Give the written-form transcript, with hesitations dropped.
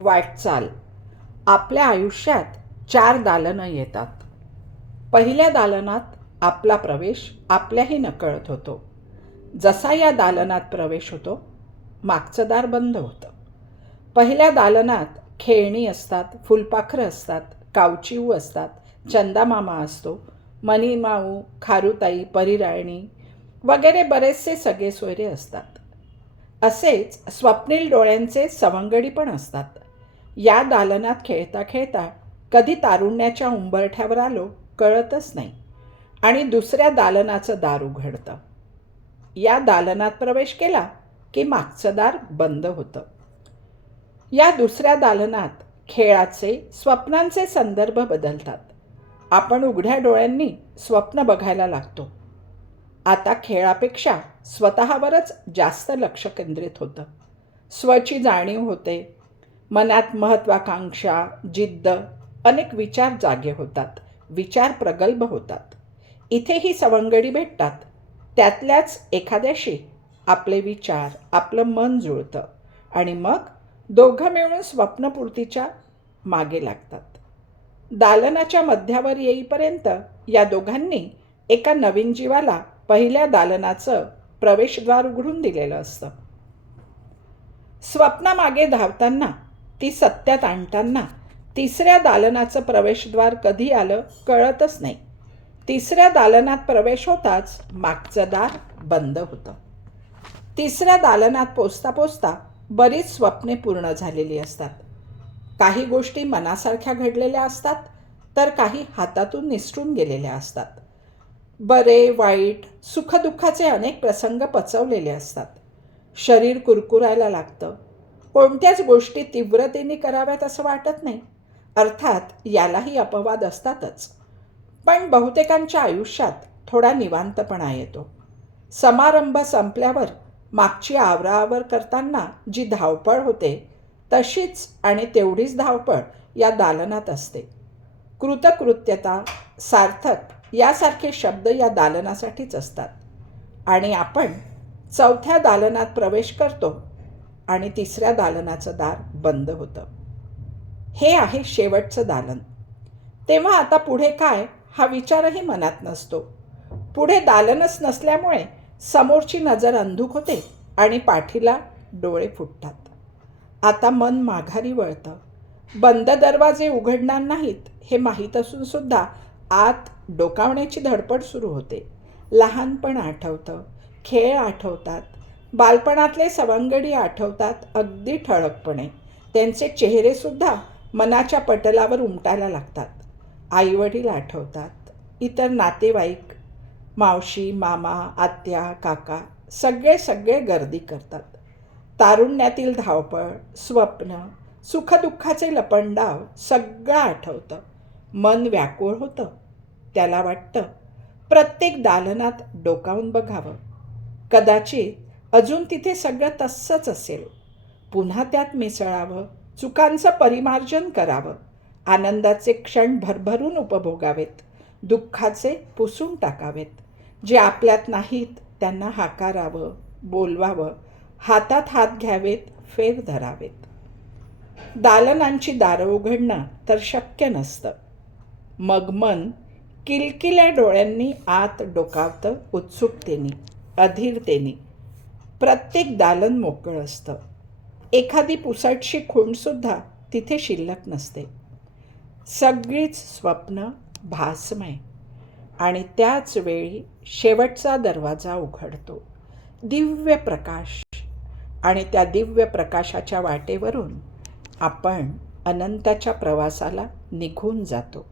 वाटचाल. आपल्या आयुष्यात 4 दालनं येतात. पहिल्या दालनात आपला प्रवेश आपल्याही नकळत होतो. जसा या दालनात प्रवेश होतो, मागचं दार बंद होतं. पहिल्या दालनात खेळणी असतात, फुलपाखरं असतात, कावचिऊ असतात, चंदामामा असतो, मनीमाऊ, खारुताई, परीरायणी वगैरे बरेचसे सगेसोयरे असतात. असेच स्वप्नील डोळ्यांचे सवंगडी पण असतात. या दालनात खेळता खेळता कधी तारुण्याच्या उंबरठ्यावर आलो कळतच नाही आणि दुसऱ्या दालनाचं दार उघडतं. या दालनात प्रवेश केला की मागचं दार बंद होतं. या दुसऱ्या दालनात खेळाचे, स्वप्नांचे संदर्भ बदलतात. आपण उघड्या डोळ्यांनी स्वप्न बघायला लागतो. आता खेळापेक्षा स्वतःवरच जास्त लक्ष केंद्रित होतं. स्वची जाणीव होते. मनात महत्त्वाकांक्षा, जिद्द, अनेक विचार जागे होतात. विचार प्रगल्भ होतात. इथेही सवंगडी भेटतात. त्यातल्याच एखाद्याशी आपले विचार, आपलं मन जुळतं आणि मग दोघं मिळून स्वप्नपूर्तीच्या मागे लागतात. दालनाच्या मध्यावर येईपर्यंत या दोघांनी एका नवीन जीवाला पहिल्या दालनाचं प्रवेशद्वार उघडून दिलेलं असतं. स्वप्नामागे धावताना, ती सत्यात आणताना तिसऱ्या दालनाचं प्रवेशद्वार कधी आलं कळतच नाही. तिसऱ्या दालनात प्रवेश होताच मागचं दार बंद होतं. तिसऱ्या दालनात पोचता पोचता बरीच स्वप्ने पूर्ण झालेली असतात. काही गोष्टी मनासारख्या घडलेल्या असतात, तर काही हातातून निसटून गेलेल्या असतात. बरे वाईट सुखदुःखाचे अनेक प्रसंग पचवलेले असतात. शरीर कुरकुरायला लागतं. कोणत्याच गोष्टी तीव्रतेने कराव्यात असं वाटत नाही. अर्थात यालाही अपवाद असतातच. पण बहुतेकांच्या आयुष्यात थोडा निवांतपणा येतो. समारंभ संपल्यावर मागची आवराआवर करताना जी धावपळ होते, तशीच आणि तेवढीच धावपळ या दालनात असते. कृतकृत्यता, सार्थक यासारखे शब्द या दालनासाठीच असतात. आणि आपण चौथ्या दालनात प्रवेश करतो आणि तिसऱ्या दालनाचं दार बंद होतं. हे आहे शेवटचं दालन. तेव्हा आता पुढे काय हा विचारही मनात नसतो. पुढे दालनच नसल्यामुळे समोरची नजर अंधुक होते आणि पाठीला डोळे फुटतात. आता मन माघारी वळतं. बंद दरवाजे उघडणार नाहीत हे माहीत असून सुद्धा आत डोकावण्याची धडपड सुरू होते. लहानपण आठवतं, खेळ आठवतात, बालपणातले सवंगडी आठवतात अगदी ठळकपणे. त्यांचे चेहरेसुद्धा मनाच्या पटलावर उमटायला लागतात. आईवडील आठवतात, इतर नातेवाईक, मावशी, मामा, आत्या, काका सगळे गर्दी करतात. तारुण्यातील धावपळ, स्वप्न, सुखदुःखाचे लपंडाव सगळं आठवतं. मन व्याकुळ होतं. त्याला वाटतं प्रत्येक दालनात डोकावून बघावं. कदाचित अजून तिथे सगळं तस्संच असेल. पुन्हा त्यात मिसळावं, चुकांचं परिमार्जन करावं, आनंदाचे क्षण भरभरून उपभोगावेत, दुःखाचे पुसून टाकावेत. जे आपल्यात नाहीत त्यांना हाकारावं, बोलवावं, हातात हात घ्यावेत, फेर धरावेत. दालनांची दारं उघडणं तर शक्य नसतं. मग मन किलकिल्या डोळ्यांनी आत डोकावतं उत्सुकतेने, अधीरतेने. प्रत्येक दालन मोकळं असतं. एखादी पुसटशी खुणसुद्धा तिथे शिल्लक नसते. सगळीच स्वप्न भासमय. आणि त्याच वेळी शेवटचा दरवाजा उघडतो. दिव्य प्रकाश. आणि त्या दिव्य प्रकाशाच्या वाटेवरून आपण अनंताच्या प्रवासाला निघून जातो.